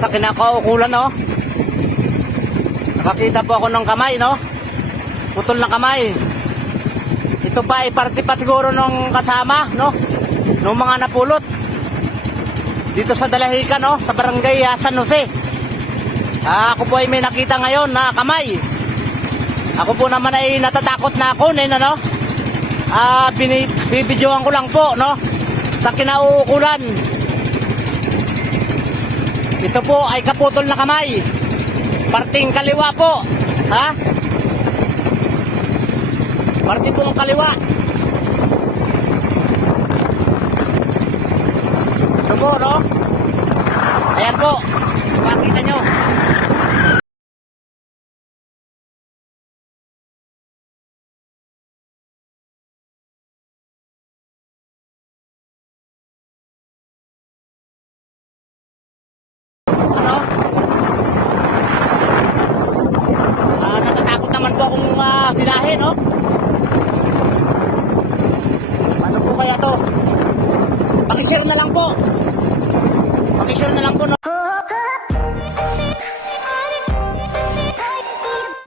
Sa kinakaukulan, no? Nakakita po ako ng kamay, no? Putol na kamay. Ito pa ay parte pa siguro nung kasama, no? Nung mga napulot. Dito sa Dalahican, no? Sa barangay San Jose. Ako po ay may nakita ngayon na kamay. Ako po naman ay natatakot na ako, no? Bibidyohan ko lang po, no? Sa kinauukulan. Ito po ay kaputol na kamay. Parting kaliwa po. Ha? Parting po ang kaliwa. Ito po, no? Ayan po. Makita nyo. Ano? Natatakot naman po akong bilahe, no? Ano po kaya to? Pakishare na lang po. Pakishare na lang po, no?